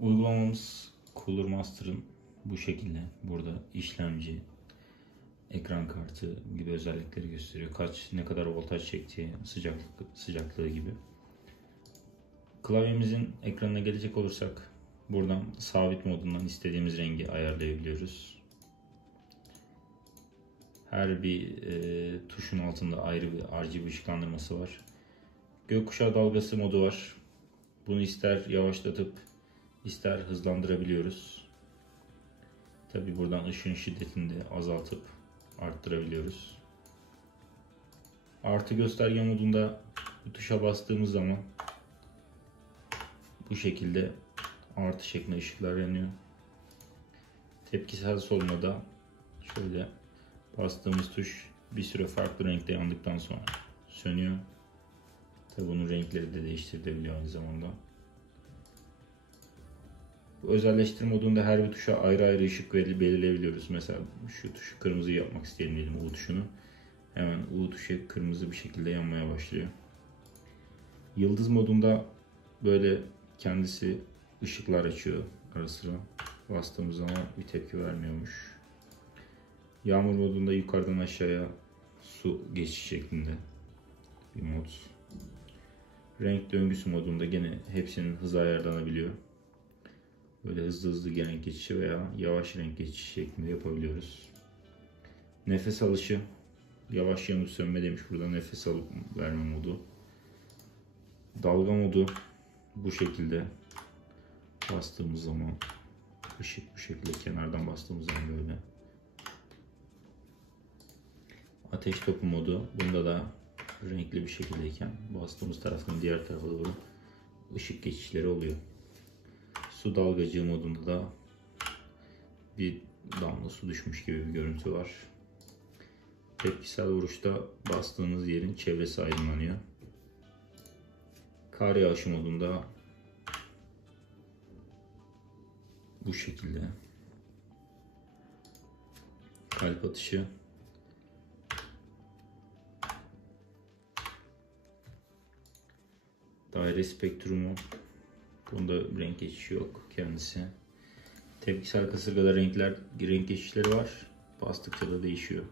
Uygulamamız Cooler Master'ın bu şekilde. Burada işlemci, ekran kartı gibi özellikleri gösteriyor. Ne kadar voltaj çektiği, sıcaklığı gibi. Klavyemizin ekranına gelecek olursak buradan sabit modundan istediğimiz rengi ayarlayabiliyoruz. Her bir tuşun altında ayrı bir RGB ışıklandırması var. Gökkuşağı dalgası modu var. Bunu ister yavaşlatıp ister hızlandırabiliyoruz. Tabi buradan ışığın şiddetini de azaltıp arttırabiliyoruz. Artı gösterge modunda bu tuşa bastığımız zaman bu şekilde artı şeklinde ışıklar yanıyor. Tepkisel solmada şöyle bastığımız tuş bir süre farklı renkte yandıktan sonra sönüyor. Tabi bunun renkleri de değiştirilebiliyor aynı zamanda. Bu özelleştirme modunda her bir tuşa ayrı ayrı ışık belirleyebiliyoruz. Mesela şu tuşu kırmızı yapmak isteyelim diyelim, U tuşunu. Hemen U tuşu kırmızı bir şekilde yanmaya başlıyor. Yıldız modunda böyle kendisi ışıklar açıyor ara sıra. Bastığımız zaman bir tepki vermiyormuş. Yağmur modunda yukarıdan aşağıya su geçiş şeklinde bir mod. Renk döngüsü modunda gene hepsinin hızı ayarlanabiliyor. Böyle hızlı renk geçişi veya yavaş renk geçişi şeklinde yapabiliyoruz. Nefes alışı, yavaş yanıp sönme demiş burada, nefes alıp verme modu. Dalga modu bu şekilde bastığımız zaman ışık bu şekilde, kenardan bastığımız zaman böyle. Ateş topu modu, bunda da renkli bir şekildeyken bastığımız taraftan diğer tarafa doğru ışık geçişleri oluyor. Su dalgacığı modunda da bir damla su düşmüş gibi bir görüntü var. Tepkisel vuruşta bastığınız yerin çevresi aydınlanıyor. Kar yağışı modunda bu şekilde. Kalp atışı. Daire spektrumu. Bunda renk geçişi yok kendisi. Tepkisel kasırgada renk geçişleri var. Bastıkça da değişiyor.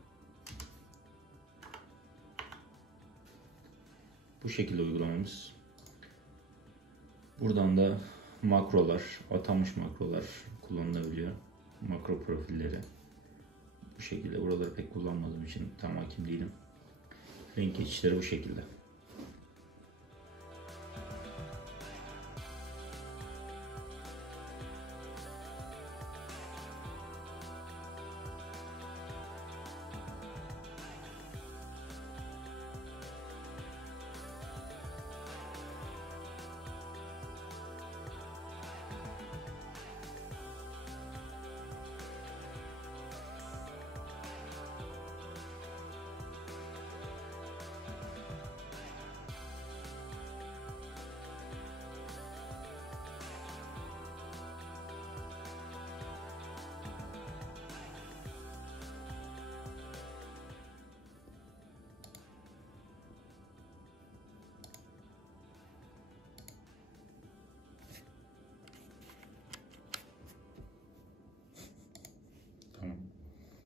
Bu şekilde uygulamamız. Buradan da makrolar, atanmış makrolar kullanılabiliyor. Makro profilleri. Bu şekilde. Buraları pek kullanmadığım için tam hakim değilim. Renk geçişleri bu şekilde.